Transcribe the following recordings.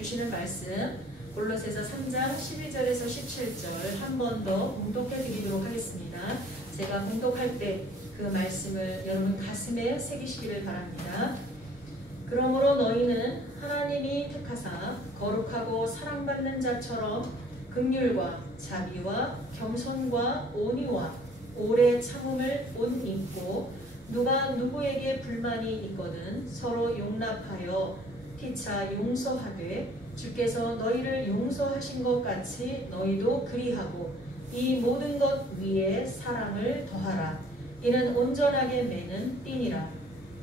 주시는 말씀 골로새서 3장 12절에서 17절 한 번 더 봉독해 드리도록 하겠습니다. 제가 봉독할 때 그 말씀을 여러분 가슴에 새기시기를 바랍니다. 그러므로 너희는 하나님이 택하사 거룩하고 사랑받는 자처럼 긍휼과 자비와 겸손과 온유와 오래 참음을 옷 입고 누가 누구에게 불만이 있거든 서로 용납하여 피차 용서하되 주께서 너희를 용서하신 것 같이 너희도 그리하고 이 모든 것 위에 사랑을 더하라. 이는 온전하게 매는 띠니라.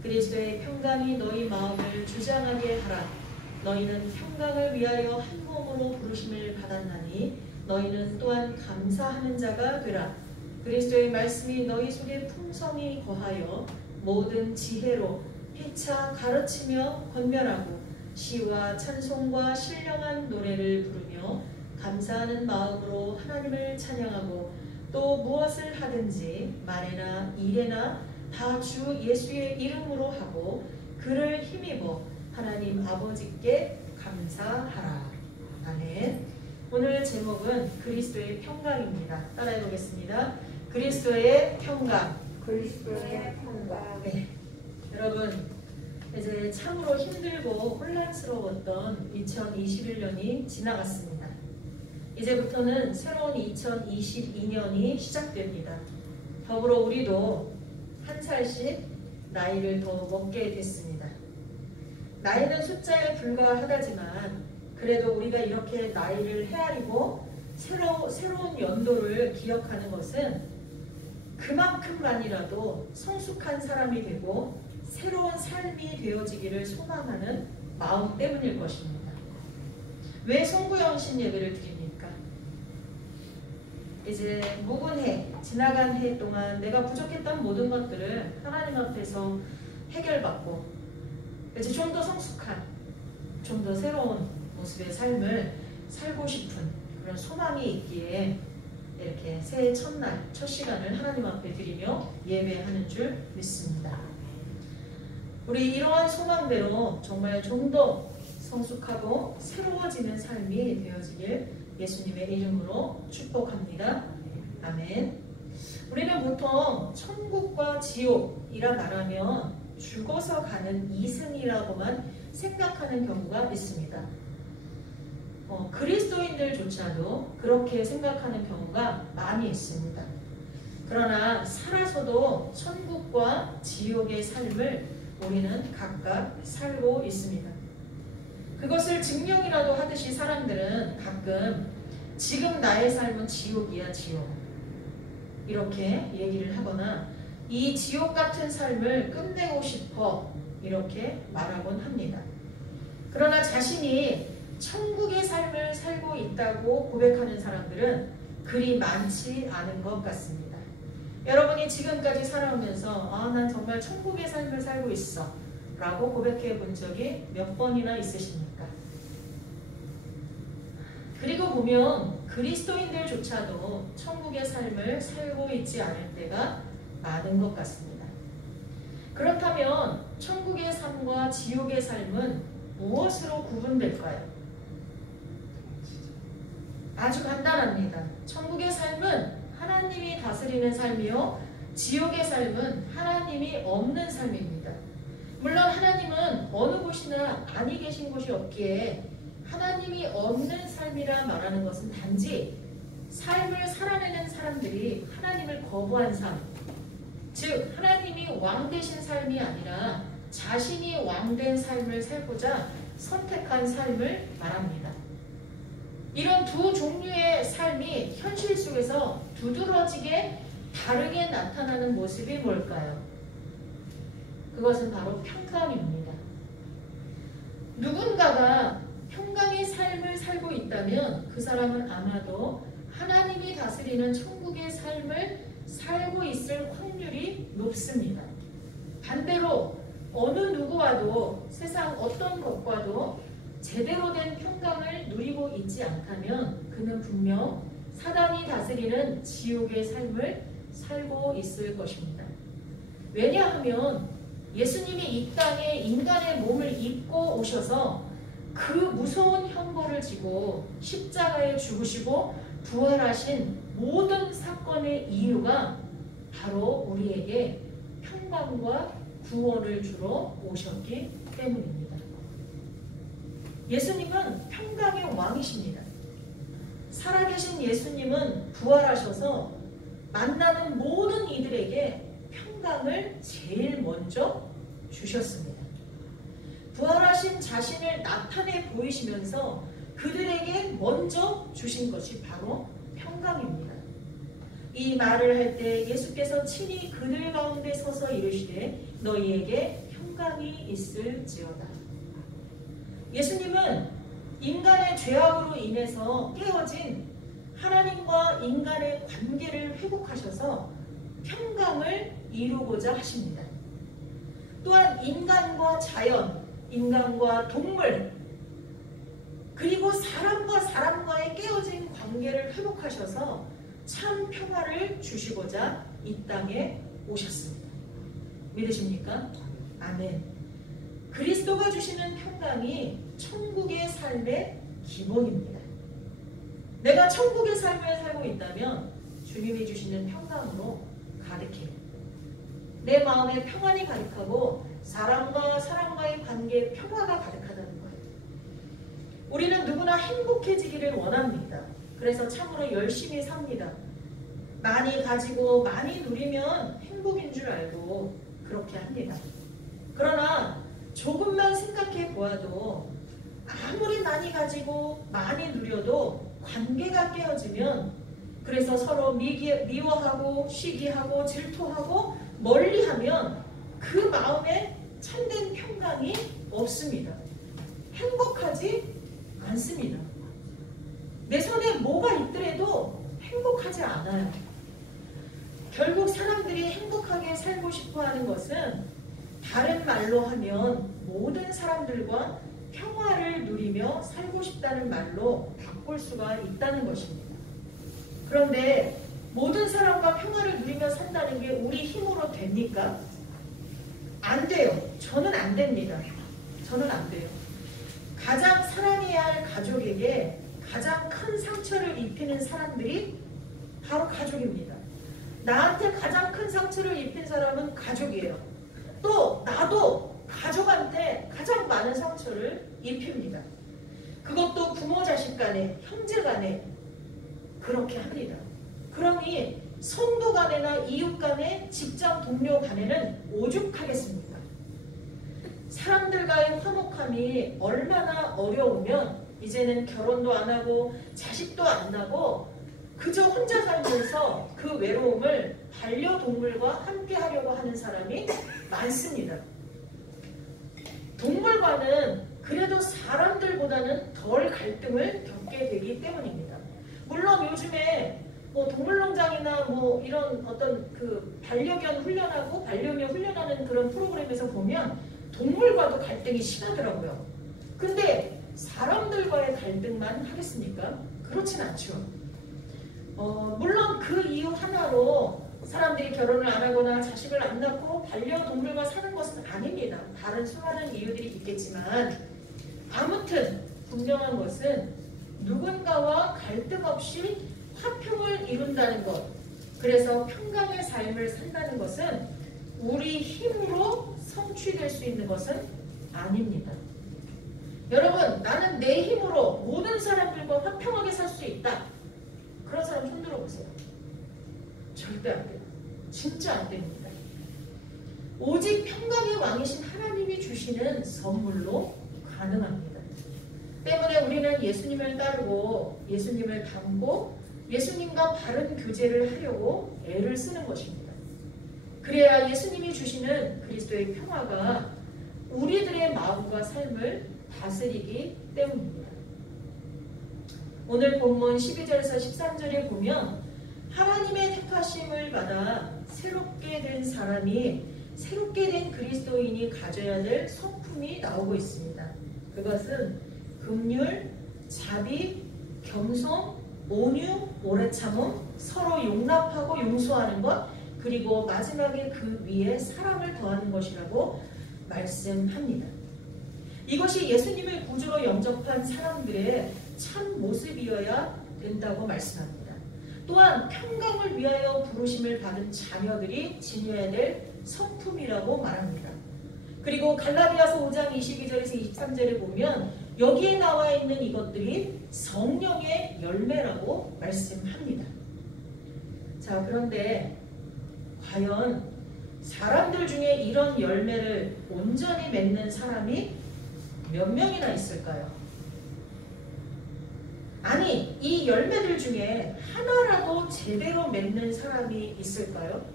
그리스도의 평강이 너희 마음을 주장하게 하라. 너희는 평강을 위하여 한 몸으로 부르심을 받았나니 너희는 또한 감사하는 자가 되라. 그리스도의 말씀이 너희 속에 풍성히 거하여 모든 지혜로 피차 가르치며 권면하고 시와 찬송과 신령한 노래를 부르며 감사하는 마음으로 하나님을 찬양하고 또 무엇을 하든지 말에나 일에나 다 주 예수의 이름으로 하고 그를 힘입어 하나님 아버지께 감사하라. 아멘. 오늘 제목은 그리스도의 평강입니다. 따라해 보겠습니다. 그리스도의 평강. 그리스도의 평강. 네. 여러분 이제 참으로 힘들고 혼란스러웠던 2021년이 지나갔습니다. 이제부터는 새로운 2022년이 시작됩니다. 더불어 우리도 한 살씩 나이를 더 먹게 됐습니다. 나이는 숫자에 불과하다지만 그래도 우리가 이렇게 나이를 헤아리고 새로운 연도를 기억하는 것은 그만큼만이라도 성숙한 사람이 되고 새로운 삶이 되어지기를 소망하는 마음 때문일 것입니다. 왜 송구영신 예배를 드립니까? 이제 묵은 해, 지나간 해 동안 내가 부족했던 모든 것들을 하나님 앞에서 해결받고 이제 좀 더 성숙한, 좀 더 새로운 모습의 삶을 살고 싶은 그런 소망이 있기에 이렇게 새해 첫날, 첫 시간을 하나님 앞에 드리며 예배하는 줄 믿습니다. 우리 이러한 소망대로 정말 좀 더 성숙하고 새로워지는 삶이 되어지길 예수님의 이름으로 축복합니다. 아멘. 우리는 보통 천국과 지옥이라 말하면 죽어서 가는 이승이라고만 생각하는 경우가 있습니다. 그리스도인들조차도 그렇게 생각하는 경우가 많이 있습니다. 그러나 살아서도 천국과 지옥의 삶을 우리는 각각 살고 있습니다. 그것을 증명이라도 하듯이 사람들은 가끔 지금 나의 삶은 지옥이야 지옥 이렇게 얘기를 하거나 이 지옥 같은 삶을 끝내고 싶어 이렇게 말하곤 합니다. 그러나 자신이 천국의 삶을 살고 있다고 고백하는 사람들은 그리 많지 않은 것 같습니다. 여러분이 지금까지 살아오면서 난 정말 천국의 삶을 살고 있어 라고 고백해 본 적이 몇 번이나 있으십니까? 그리고 보면 그리스도인들조차도 천국의 삶을 살고 있지 않을 때가 많은 것 같습니다. 그렇다면 천국의 삶과 지옥의 삶은 무엇으로 구분될까요? 아주 간단합니다. 천국의 삶은 하나님이 다스리는 삶이요 지옥의 삶은 하나님이 없는 삶입니다. 물론 하나님은 어느 곳이나 아니 계신 곳이 없기에 하나님이 없는 삶이라 말하는 것은 단지 삶을 살아내는 사람들이 하나님을 거부한 삶, 즉 하나님이 왕 되신 삶이 아니라 자신이 왕된 삶을 살고자 선택한 삶을 말합니다. 이런 두 종류의 삶이 현실 속에서 두드러지게 다르게 나타나는 모습이 뭘까요? 그것은 바로 평강입니다. 누군가가 평강의 삶을 살고 있다면 그 사람은 아마도 하나님이 다스리는 천국의 삶을 살고 있을 확률이 높습니다. 반대로 어느 누구와도 세상 어떤 것과도 제대로 된 평강을 누리고 있지 않다면 그는 분명 사단이 다스리는 지옥의 삶을 살고 있을 것입니다. 왜냐하면 예수님이 이 땅에 인간의 몸을 입고 오셔서 그 무서운 형벌을 지고 십자가에 죽으시고 부활하신 모든 사건의 이유가 바로 우리에게 평강과 구원을 주러 오셨기 때문입니다. 예수님은 평강의 왕이십니다. 살아계신 예수님은 부활하셔서 만나는 모든 이들에게 평강을 제일 먼저 주셨습니다. 부활하신 자신을 나타내 보이시면서 그들에게 먼저 주신 것이 바로 평강입니다. 이 말을 할 때 예수께서 친히 그들 가운데 서서 이르시되 너희에게 평강이 있을지어다. 예수님은 인간의 죄악으로 인해서 깨어진 하나님과 인간의 관계를 회복하셔서 평강을 이루고자 하십니다. 또한 인간과 자연, 인간과 동물, 그리고 사람과 사람과의 깨어진 관계를 회복하셔서 참 평화를 주시고자 이 땅에 오셨습니다. 믿으십니까? 아멘. 그리스도가 주시는 평강이 천국의 삶의 기본입니다. 내가 천국의 삶을 살고 있다면 주님이 주시는 평강으로 가득해요. 내 마음에 평안이 가득하고 사람과 사람과의 관계에 평화가 가득하다는 거예요. 우리는 누구나 행복해지기를 원합니다. 그래서 참으로 열심히 삽니다. 많이 가지고 많이 누리면 행복인 줄 알고 그렇게 합니다. 그러나 조금만 생각해 보아도 아무리 많이 가지고 많이 누려도 관계가 깨어지면 그래서 서로 미워하고 시기하고 질투하고 멀리하면 그 마음에 참된 평강이 없습니다. 행복하지 않습니다. 내 손에 뭐가 있더라도 행복하지 않아요. 결국 사람들이 행복하게 살고 싶어 하는 것은 다른 말로 하면 모든 사람들과 평화를 누리며 살고 싶다는 말로 바꿀 수가 있다는 것입니다. 그런데 모든 사람과 평화를 누리며 산다는 게 우리 힘으로 됩니까? 안 돼요. 저는 안 됩니다. 저는 안 돼요. 가장 사랑해야 할 가족에게 가장 큰 상처를 입히는 사람들이 바로 가족입니다. 나한테 가장 큰 상처를 입힌 사람은 가족이에요. 또 나도 가족한테 가장 많은 상처를 입힙니다. 그것도 부모 자식 간에, 형제 간에 그렇게 합니다. 그러니 성도 간에나 이웃 간에, 직장 동료 간에는 오죽하겠습니까? 사람들과의 화목함이 얼마나 어려우면 이제는 결혼도 안 하고 자식도 안 나고 그저 혼자 살면서 그 외로움을 반려동물과 함께 하려고 하는 사람이 많습니다. 동물과는 그래도 사람들보다는 덜 갈등을 겪게 되기 때문입니다. 물론 요즘에 동물농장이나 이런 어떤 그 반려견 훈련하고 반려묘 훈련하는 그런 프로그램에서 보면 동물과도 갈등이 심하더라고요. 근데 사람들과의 갈등만 하겠습니까? 그렇진 않죠. 물론 그 이유 하나로 사람들이 결혼을 안 하거나 자식을 안 낳고 반려동물과 사는 것은 아닙니다. 다른 수많은 이유들이 있겠지만 아무튼 분명한 것은 누군가와 갈등 없이 화평을 이룬다는 것, 그래서 평강의 삶을 산다는 것은 우리 힘으로 성취될 수 있는 것은 아닙니다. 여러분, 나는 내 힘으로 모든 사람들과 화평하게 살 수 있다. 그런 사람 손 들어보세요. 절대 안 돼요. 진짜 안 됩니다. 오직 평강의 왕이신 하나님이 주시는 선물로 가능합니다. 때문에 우리는 예수님을 따르고 예수님을 닮고 예수님과 바른 교제를 하려고 애를 쓰는 것입니다. 그래야 예수님이 주시는 그리스도의 평화가 우리들의 마음과 삶을 다스리기 때문입니다. 오늘 본문 12절에서 13절에 보면 하나님의 택하심을 받아 새롭게 된 사람이 새롭게 된 그리스도인이 가져야 될 성품이 나오고 있습니다. 그것은 긍휼, 자비, 겸손, 온유, 오래 참음, 서로 용납하고 용서하는 것, 그리고 마지막에 그 위에 사랑을 더하는 것이라고 말씀합니다. 이것이 예수님을 구주로 영접한 사람들의 참 모습이어야 된다고 말씀합니다. 또한 평강을 위하여 부르심을 받은 자녀들이 지녀야 될 성품이라고 말합니다. 그리고 갈라디아서 5장 22절에서 23절에 보면 여기에 나와 있는 이것들이 성령의 열매라고 말씀합니다. 자, 그런데 과연 사람들 중에 이런 열매를 온전히 맺는 사람이 몇 명이나 있을까요? 아니, 이 열매들 중에 하나라도 제대로 맺는 사람이 있을까요?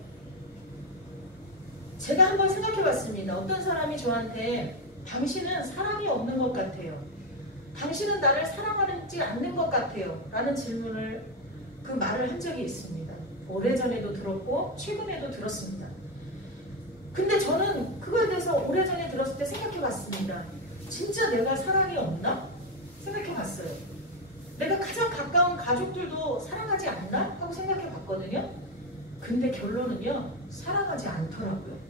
제가 한번 생각해 봤습니다. 어떤 사람이 저한테 당신은 사랑이 없는 것 같아요. 당신은 나를 사랑하지 않는 것 같아요. 라는 질문을, 그 말을 한 적이 있습니다. 오래전에도 들었고 최근에도 들었습니다. 근데 저는 그거에 대해서 오래전에 들었을 때 생각해 봤습니다. 진짜 내가 사랑이 없나? 생각해 봤어요. 내가 가장 가까운 가족들도 사랑하지 않나? 하고 생각해 봤거든요. 근데 결론은요, 사랑하지 않더라고요.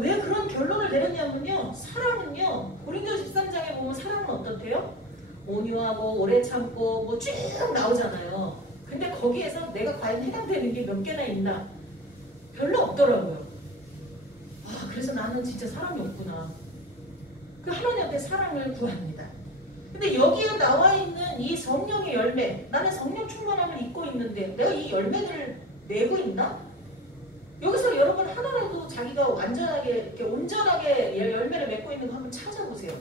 왜 그런 결론을 내렸냐면요, 사랑은요, 고린도서 13장에 보면 사랑은 어떻대요? 온유하고 오래 참고 뭐 쭉 나오잖아요. 근데 거기에서 내가 과연 해당되는 게 몇 개나 있나? 별로 없더라고요. 그래서 나는 진짜 사랑이 없구나. 그 하나님한테 사랑을 구합니다. 근데 여기에 나와 있는 이 성령의 열매, 나는 성령 충만함을 입고 있는데 내가 이 열매를 내고 있나? 여기서 여러분 하나라도 자기가 완전하게, 이렇게 온전하게 열매를 맺고 있는 거 한번 찾아보세요.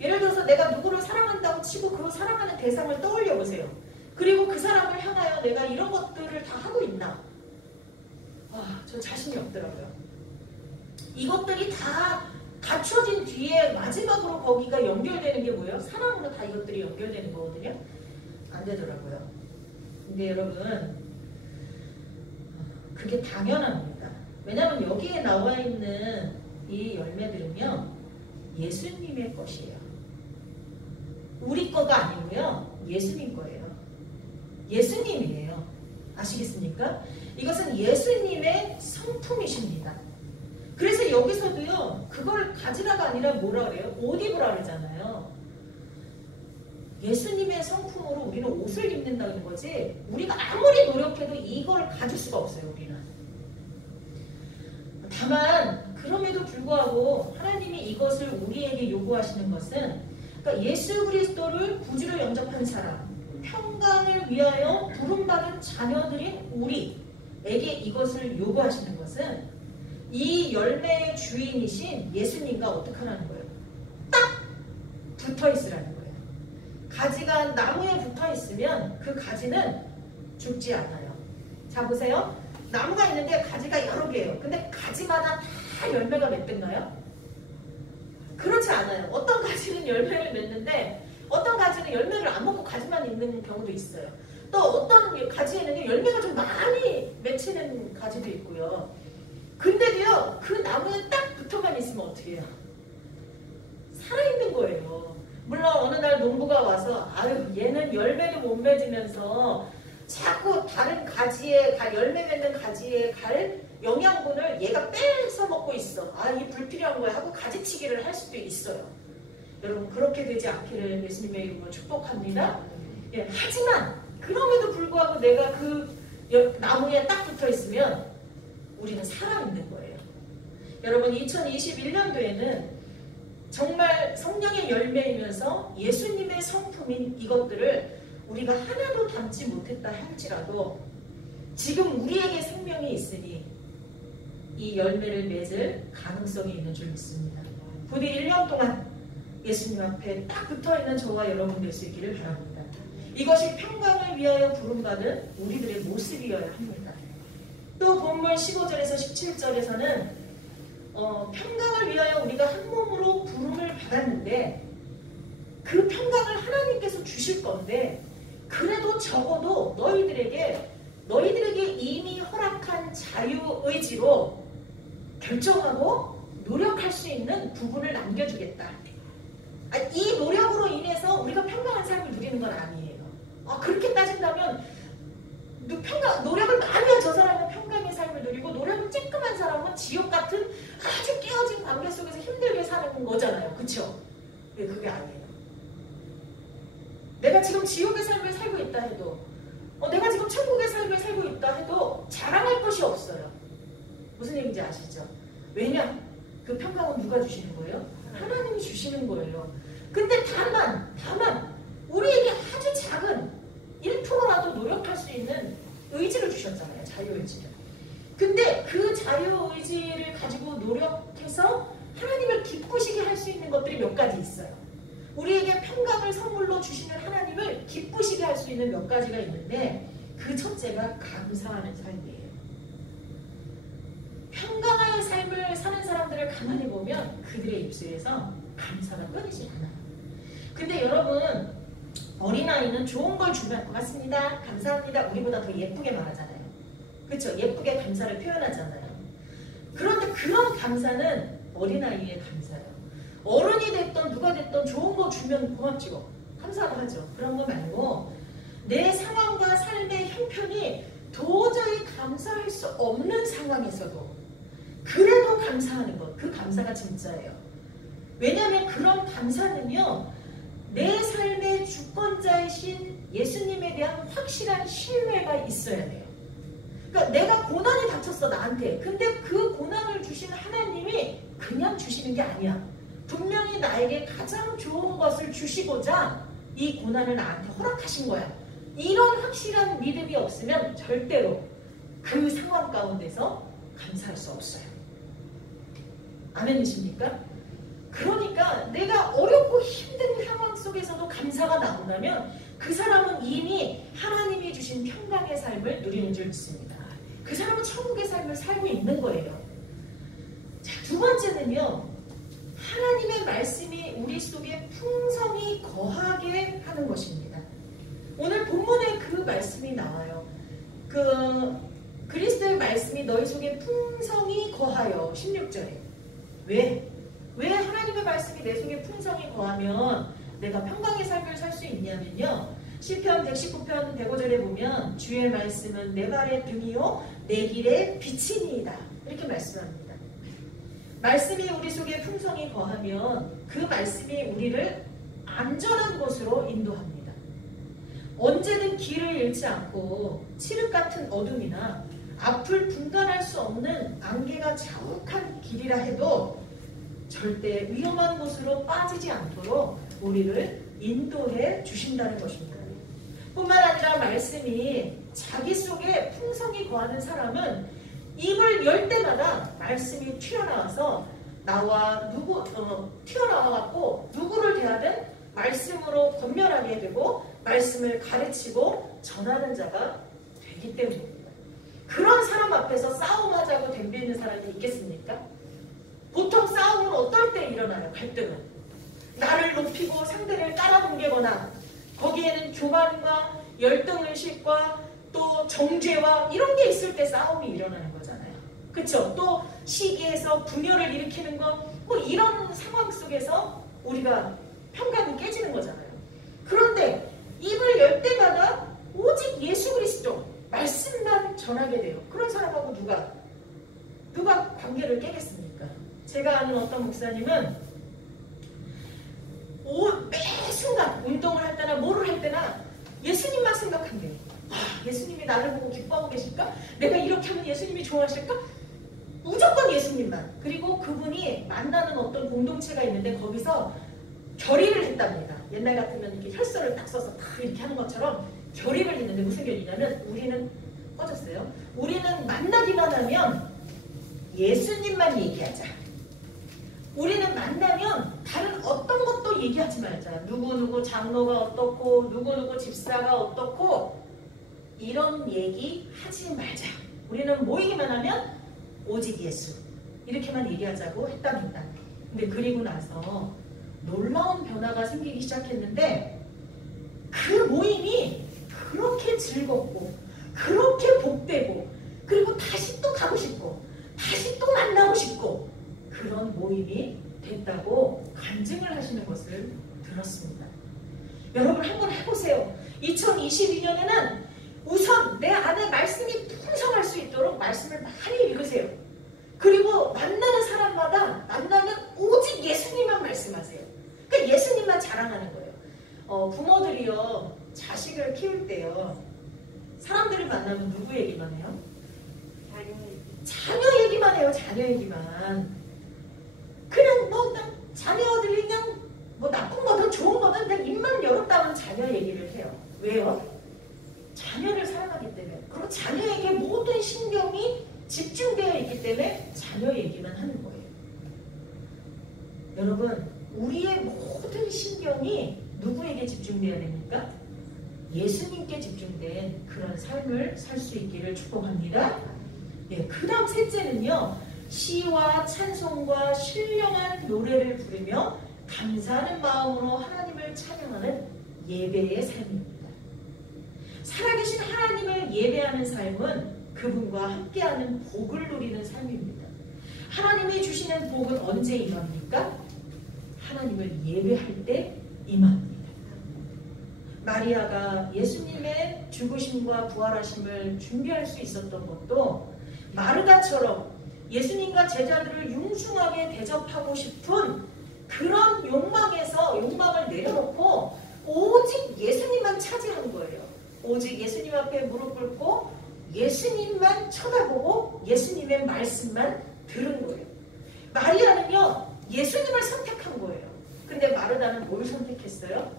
예를 들어서 내가 누구를 사랑한다고 치고 그 사랑하는 대상을 떠올려 보세요. 그리고 그 사람을 향하여 내가 이런 것들을 다 하고 있나? 저 자신이 없더라고요. 이것들이 다 갖춰진 뒤에 마지막으로 거기가 연결되는 게 뭐예요? 사랑으로 다 이것들이 연결되는 거거든요. 안 되더라고요. 근데 여러분, 그게 당연합니다. 왜냐하면 여기에 나와 있는 이 열매들은요, 예수님의 것이에요. 우리 거가 아니고요, 예수님 거예요. 예수님이에요. 아시겠습니까? 이것은 예수님의 성품이십니다. 그래서 여기서도요, 그걸 가지라가 아니라 뭐라 그래요? 옷 입으라 그러잖아요. 예수님의 성품으로 우리는 옷을 입는다는 거지, 우리가 아무리 노력해도 이걸 가질 수가 없어요, 우리는. 다만 그럼에도 불구하고 하나님이 이것을 우리에게 요구하시는 것은, 그러니까 예수 그리스도를 구주로 영접한 사람, 평강을 위하여 부름받은 자녀들인 우리에게 이것을 요구하시는 것은, 이 열매의 주인이신 예수님과 어떻게 하라는 거예요? 딱 붙어 있으라는 거예요. 가지가 나무에 붙어 있으면 그 가지는 죽지 않아요. 자, 보세요. 나무가 있는데 가지가 여러 개예요. 근데 가지마다 다 열매가 맺든가요? 그렇지 않아요. 어떤 가지는 열매를 맺는데 어떤 가지는 열매를 안 먹고 가지만 있는 경우도 있어요. 또 어떤 가지에는 열매가 좀 많이 맺히는 가지도 있고요. 근데도요, 그 나무에 딱 붙어만 있으면 어떻게 해요? 살아있는 거예요. 물론 어느 날 농부가 와서 얘는 열매도 못 맺으면서 자꾸 다른 가지에 열매 맺는 가지에 갈 영양분을 얘가 뺏어 먹고 있어. 이게 불필요한 거야 하고 가지치기를 할 수도 있어요. 여러분, 그렇게 되지 않기를 예수님의 이름으로 축복합니다. 예, 하지만 그럼에도 불구하고 내가 그 나무에 딱 붙어 있으면 우리는 살아있는 거예요. 여러분, 2021년도에는 정말 성령의 열매이면서 예수님의 성품인 이것들을 우리가 하나도 담지 못했다 할지라도 지금 우리에게 생명이 있으니 이 열매를 맺을 가능성이 있는 줄 믿습니다. 부디 1년 동안 예수님 앞에 딱 붙어있는 저와 여러분 될 수 있기를 바랍니다. 이것이 평강을 위하여 부름받은 우리들의 모습이어야 합니다. 또 본문 15절에서 17절에서는 평강을 위하여 우리가 한 몸으로 부름을 받았는데 그 평강을 하나님께서 주실 건데, 그래도 적어도 너희들에게 이미 허락한 자유의지로 결정하고 노력할 수 있는 부분을 남겨주겠다. 이 노력으로 인해서 우리가 평강한 삶을 누리는 건 아니에요. 그렇게 따진다면 노력을 많이 한 저 사람은 평강의 삶을 누리고, 노력을 쬐끔한 사람은 지옥 같은 아주 깨어진 관계 속에서 힘들게 사는 거잖아요. 그쵸? 네, 그게 아니에요. 내가 지금 지옥의 삶을 살고 있다 해도 내가 지금 천국의 삶을 살고 있다 해도 자랑할 것이 없어요. 무슨 얘기인지 아시죠? 왜냐? 그 평강은 누가 주시는 거예요? 하나님이 주시는 거예요. 근데 다만 우리에게 아주 작은 1%라도 노력할 수 있는 의지를 주셨잖아요. 자유의지를. 근데 그 자유의지를 가지고 노력해서 하나님을 기쁘시게 할 수 있는 것들이 몇 가지 있어요. 우리에게 평강을 선물로 주시는 하나님을 기쁘시게 할 수 있는 몇 가지가 있는데 그 첫째가 감사하는 삶이에요. 평강한 삶을 사는 사람들을 가만히 보면 그들의 입술에서 감사가 끊이지 않아요. 근데 여러분, 어린아이는 좋은 걸 주면 고맙습니다, 감사합니다, 우리보다 더 예쁘게 말하잖아요. 그렇죠? 예쁘게 감사를 표현하잖아요. 그런데 그런 감사는 어린아이의 감사예요. 어른이 됐던 누가 됐던 좋은 거 주면 고맙죠. 감사하죠. 그런 거 말고 내 상황과 삶의 형편이 도저히 감사할 수 없는 상황에서도 그래도 감사하는 것, 그 감사가 진짜예요. 왜냐하면 그런 감사는요, 내 삶의 주권자이신 예수님에 대한 확실한 신뢰가 있어야 돼요. 그러니까 내가 고난이 닥쳤어, 나한테. 근데 그 고난을 주신 하나님이 그냥 주시는 게 아니야. 분명히 나에게 가장 좋은 것을 주시고자 이 고난을 나한테 허락하신 거야. 이런 확실한 믿음이 없으면 절대로 그 상황 가운데서 감사할 수 없어요. 아멘이십니까? 그러니까 내가 어렵고 힘든 상황 속에서도 감사가 나온다면 그 사람은 이미 하나님이 주신 평강의 삶을 누리는 줄 믿습니다. 그 사람은 천국의 삶을 살고 있는 거예요. 자, 두 번째는요, 하나님의 말씀이 우리 속에 풍성히 거하게 하는 것입니다. 오늘 본문에 그 말씀이 나와요. 그리스도의 말씀이 너희 속에 풍성히 거하여 16절에 왜 하나님의 말씀이 내 속에 풍성히 거하면 내가 평강의 삶을 살 수 있냐면요, 시편 119편 105절에 보면 주의 말씀은 내 발의 등이요 내 길의 빛이니이다, 이렇게 말씀합니다. 말씀이 우리 속에 풍성히 거하면 그 말씀이 우리를 안전한 곳으로 인도합니다. 언제든 길을 잃지 않고 칠흑 같은 어둠이나 앞을 분간할 수 없는 안개가 자욱한 길이라 해도 절대 위험한 곳으로 빠지지 않도록 우리를 인도해 주신다는 것입니다. 뿐만 아니라 말씀이 자기 속에 풍성히 거하는 사람은 입을 열 때마다 말씀이 튀어나와서 튀어나와갖고 누구를 대하든 말씀으로 권면하게 되고 말씀을 가르치고 전하는 자가 되기 때문입니다. 그런 사람 앞에서 싸움하자고 덤비는 사람이 있겠습니까? 보통 싸움은 어떨 때 일어나요? 갈등은 나를 높이고 상대를 깔아뭉개거나 거기에는 교만과 열등의식과 또 정죄와 이런 게 있을 때 싸움이 일어나는 거잖아요. 그렇죠? 또 시기에서 분열을 일으키는 거, 뭐 이런 상황 속에서 우리가 평강이 깨지는 거잖아요. 그런데 입을 열 때마다 오직 예수 그리스도 말씀만 전하게 돼요. 그런 사람하고 누가 관계를 깨겠습니까? 제가 아는 어떤 목사님은 매 순간 운동을 할 때나 뭐를 할 때나 예수님만 생각한대요. 예수님이 나를 보고 기뻐하고 계실까? 내가 이렇게 하면 예수님이 좋아하실까? 무조건 예수님만. 그리고 그분이 만나는 어떤 공동체가 있는데 거기서 결의를 했답니다. 옛날 같으면 이렇게 혈서를 딱 써서 다 이렇게 하는 것처럼 결의를 했는데 무슨 결의냐면 우리는 꺼졌어요. 우리는 만나기만 하면 예수님만 얘기하자. 우리는 만나면 다른 어떤 것도 얘기하지 말자. 누구누구 장로가 어떻고 누구누구 집사가 어떻고 이런 얘기 하지 말자. 우리는 모이기만 하면 오직 예수 이렇게만 얘기하자고 했답니다. 근데 그리고 나서 놀라운 변화가 생기기 시작했는데 그 모임이 그렇게 즐겁고 그렇게 복되고 그리고 다시 또 가고 싶고 다시 또 만나고 싶고 그런 모임이 됐다고 간증을 하시는 것을 들었습니다. 여러분 한번 해보세요. 2022년에는 우선 내 안에 말씀이 풍성할 수 있도록 말씀을 많이 읽으세요. 그리고 만나는 사람마다 만나면 오직 예수님만 말씀하세요. 그러니까 예수님만 자랑하는 거예요. 부모들이요, 자식을 키울 때요, 사람들을 만나면 누구 얘기만 해요? 자녀 얘기만 해요. 자녀 얘기만. 그냥 뭐 자녀들이 그냥 뭐 나쁜 거든 좋은 거든 그냥 입만 열었다면 자녀 얘기를 해요. 왜요? 자녀를 사랑하기 때문에. 그리고 자녀에게 모든 신경이 집중되어 있기 때문에 자녀 얘기만 하는 거예요. 여러분, 우리의 모든 신경이 누구에게 집중되어야 됩니까? 예수님께 집중된 그런 삶을 살 수 있기를 축복합니다. 예, 그 다음 셋째는요, 시와 찬송과 신령한 노래를 부르며 감사하는 마음으로 하나님을 찬양하는 예배의 삶입니다. 살아계신 하나님을 예배하는 삶은 그분과 함께하는 복을 누리는 삶입니다. 하나님이 주시는 복은 언제 임합니까? 하나님을 예배할 때 임합니다. 마리아가 예수님의 죽으심과 부활하심을 준비할 수 있었던 것도 마르다처럼 예수님과 제자들을 융숭하게 대접하고 싶은 그런 욕망을 내려놓고 오직 예수님만 차지한 거예요. 오직 예수님 앞에 무릎 꿇고 예수님만 쳐다보고 예수님의 말씀만 들은 거예요. 마리아는요, 예수님을 선택한 거예요. 근데 마르다는 뭘 선택했어요?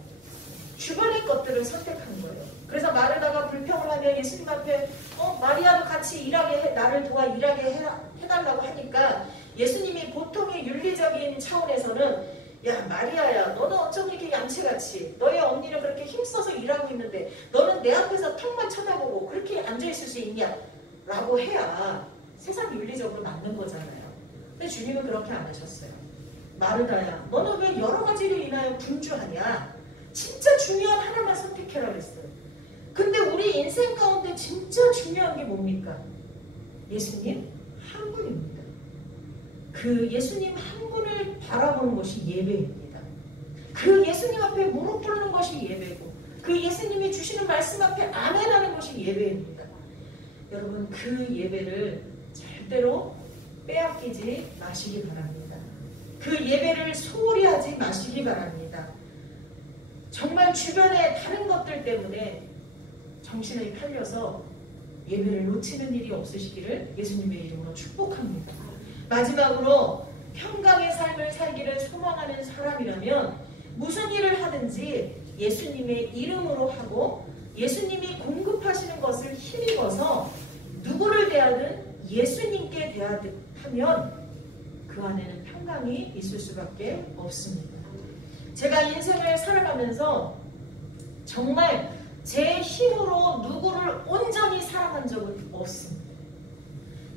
주변의 것들을 선택한 거예요. 그래서 마르다가 불평을 하며 예수님 앞에 마리아도 같이 나를 도와 일하게 해달라고 하니까 예수님이 보통의 윤리적인 차원에서는 야, 마리아야, 너는 어쩜 이렇게 얌체같이 너의 언니는 그렇게 힘써서 일하고 있는데 너는 내 앞에서 턱만 쳐다보고 그렇게 앉아있을 수 있냐? 라고 해야 세상 윤리적으로 맞는 거잖아요. 근데 주님은 그렇게 안 하셨어요. 마르다야, 너는 왜 여러 가지로 인하여 분주하냐? 진짜 중요한 하나만 선택해라 그랬어요. 근데 우리 인생 가운데 진짜 중요한 게 뭡니까? 예수님 한 분입니다. 그 예수님 한 분을 바라보는 것이 예배입니다. 그 예수님 앞에 무릎 꿇는 것이 예배고 그 예수님이 주시는 말씀 앞에 아멘하는 것이 예배입니다. 여러분, 그 예배를 절대로 빼앗기지 마시기 바랍니다. 그 예배를 소홀히 하지 마시기 바랍니다. 정말 주변의 다른 것들 때문에 정신을 팔려서 예배를 놓치는 일이 없으시기를 예수님의 이름으로 축복합니다. 마지막으로 평강의 삶을 살기를 소망하는 사람이라면 무슨 일을 하든지 예수님의 이름으로 하고 예수님이 공급하시는 것을 힘입어서 누구를 대하든 예수님께 대하듯 하면 그 안에는 평강이 있을 수밖에 없습니다. 제가 인생을 살아가면서 정말 제 힘으로 누구를 온전히 사랑한 적은 없습니다.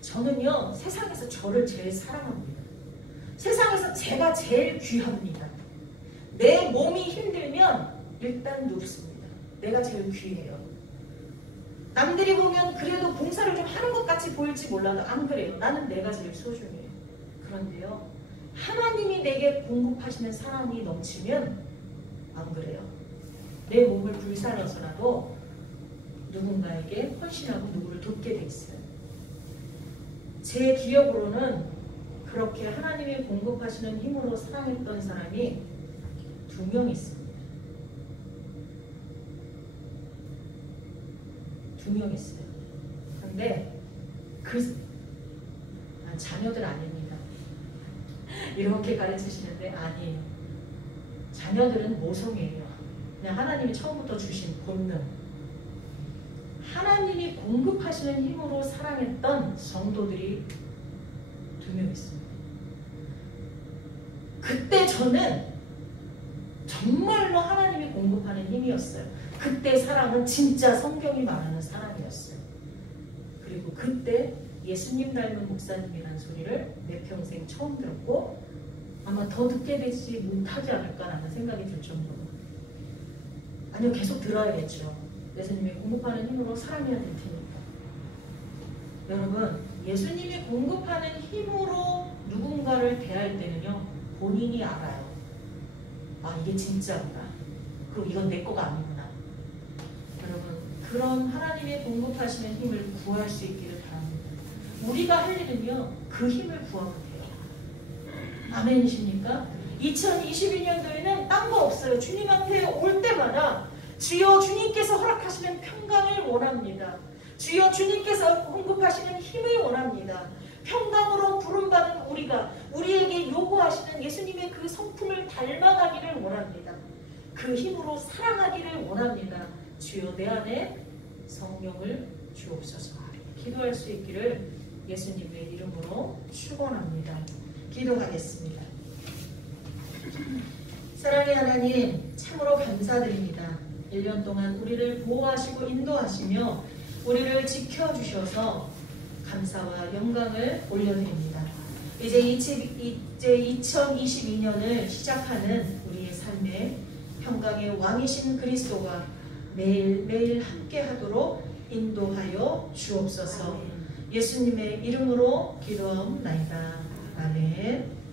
저는요, 세상에서 저를 제일 사랑합니다. 세상에서 제가 제일 귀합니다. 내 몸이 힘들면 일단 눕습니다. 내가 제일 귀해요. 남들이 보면 그래도 봉사를 좀 하는 것 같이 보일지 몰라도 안 그래요. 나는 내가 제일 소중해요. 그런데요, 하나님이 내게 공급하시는 사랑이 넘치면 안 그래요. 내 몸을 불살라서라도 누군가에게 헌신하고 누구를 돕게 돼 있어요. 제 기억으로는 그렇게 하나님이 공급하시는 힘으로 사랑했던 사람이 2명 있습니다. 2명 있어요. 그런데 자녀들 아닙니다. 이렇게 가르치시는데 아니에요. 자녀들은 모성이에요. 그냥 하나님이 처음부터 주신 본능. 하나님이 공급하시는 힘으로 사랑했던 성도들이 2명 있습니다. 그때 저는 정말로 하나님이 공급하는 힘이었어요. 그때 사랑은 진짜 성경이 말하는 사랑이었어요. 그리고 그때 예수님 닮은 목사님이라는 소리를 내 평생 처음 들었고 아마 더 듣게 되지 못하지 않을까라는 생각이 들 정도로. 아니요, 계속 들어야겠죠. 예수님이 공급하는 힘으로 사랑해야 될 테니까. 여러분, 예수님이 공급하는 힘으로 누군가를 대할 때는요, 본인이 알아요. 아, 이게 진짜구나. 그리고 이건 내 거가 아니구나. 여러분, 그런 하나님의 공급하시는 힘을 구할 수 있기를 바랍니다. 우리가 할 일은요, 그 힘을 구하면 돼요. 아멘이십니까? 2022년도에는 딴 거 없어요. 주님한테 올 때마다 주여 주님께서 허락하시는 평강을 원합니다. 주여 주님께서 공급하시는 힘을 원합니다. 평강으로 부름받은 우리에게 요구하시는 예수님의 그 성품을 닮아가기를 원합니다. 그 힘으로 살아가기를 원합니다. 주여 내 안에 성령을 주옵소서. 기도할 수 있기를 예수님의 이름으로 축원합니다. 기도하겠습니다. 사랑의 하나님, 참으로 감사드립니다. 1년 동안 우리를 보호하시고 인도하시며 우리를 지켜주셔서 감사와 영광을 올려드립니다. 이제 2022년을 시작하는 우리의 삶에 평강의 왕이신 그리스도가 매일매일 함께하도록 인도하여 주옵소서. 예수님의 이름으로 기도하옵나이다. 아멘.